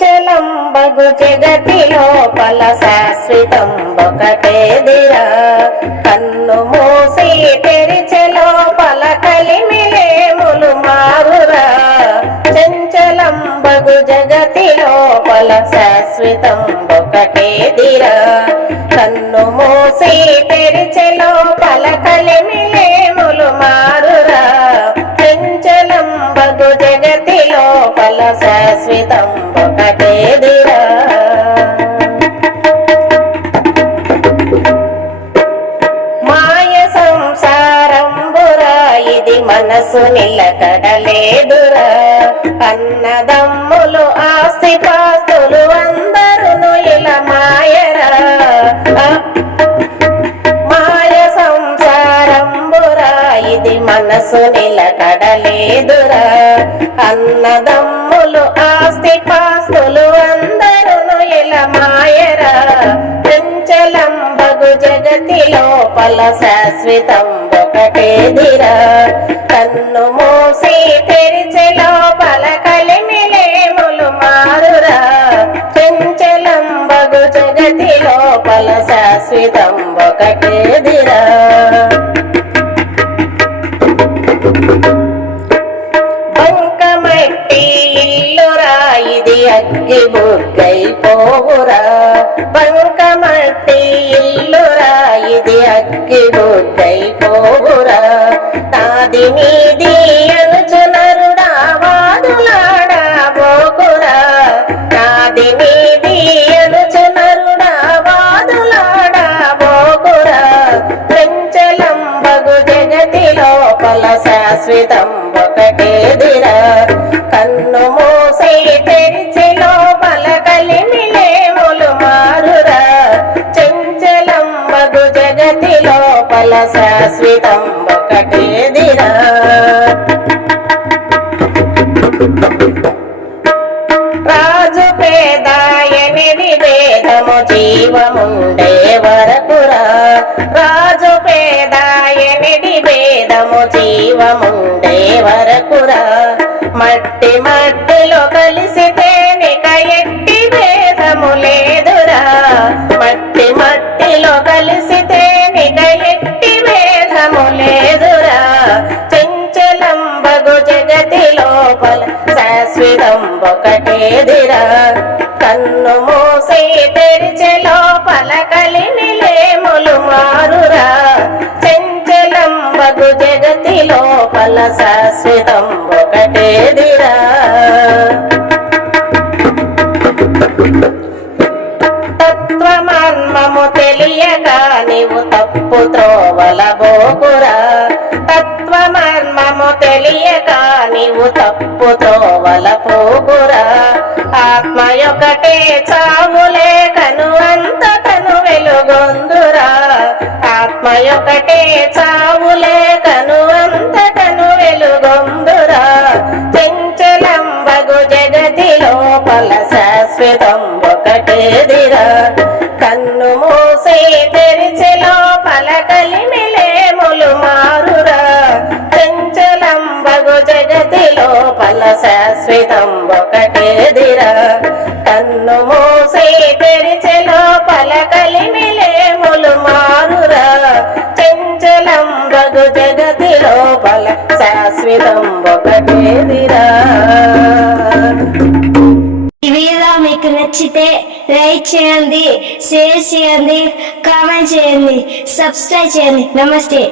చలంబగు జగతి లోపల శాశ్వతం ఒకటేదిరా కన్ను మూసి తెరిచె లోపల కలిమిలేములు మారురా చంచలంబగు జగతి లోపల శాశ్వతం ఒకటేదిరా కన్ను మూసి తెరిచె లోపల కలిమిలేములు మారురా చంచలంబగు జగతి లోపల శాశ్వతం ఒకటేదిరా మనసు నిలకడలేదురా. అన్నదమ్ములు ఆస్తి పాస్తులు అందరూ ఇలా మాయరా. మాయ సంసారంబురా. ఇది మనసు నిలకడలేదురా. అన్నదమ్ములు ఆస్తి పాస్తులు అందరును చంచలంబగు లోపల శాశ్వతం ఒకటేదిరా. కన్ను మూసి తెరిచె లోపల కలిమిలేములు మారురా చంచలంబగు జగతి లోపల శాశ్వతం ఒకటేదిరా. బంకమట్టి ఇల్లురా ఇది అగ్గి బుగ్గై పోవురా ఇది అగ్గి బుగ్గై పోవురా నాది నీది అనుచునరుడా వాదులాడా బోకురా నాది నీది అనుచునరుడా వాదులాడా బోకురా చంచలంబగు జగతి లోపల శాశ్వతం ఒకటేదిరా కన్ను మూసి లోపల శాశ్వతం ఒకటేదిరా రాజు పేదాయనిది వేదము జీవముండే వరకురా రాజు పేదాయనిది వేదము జీవముండే వరకురా మట్టి మట్టిలో కలిసితే నిక ఎట్టి భేదము లేదురా. మట్టి మట్టిలో కలిసితే లోపల శాశ్వతం ఒకటేదిరా కన్ను మూసి తెరిచే లోపల కలిమిలేములు మారురా చెంచలంబగు జగతి లోపల శాశ్వతం ఒకటేదిరా తత్వమాన్మము తెలియక నీవు తప్పు త్రోవలబో తెలియక నీవు తప్పుతో వలపోగురా ఆత్మ ఒకటే చాములే కను అంత కను వెలుగొందురా. ఆత్మ ఒకటే చా శాశ్వతం ఒకటేదిరా కన్ను మూసే తెరిచె లోపల కలిమిలేములు మారురా చంచలంబగు జగతి లోపల శాశ్వతం ఒకటేదిరా ఈ వీడియో మీకు నచ్చితే లైక్ చేయండి షేర్ చేయండి కామెంట్ చేయండి సబ్స్క్రైబ్ చేయండి. నమస్తే.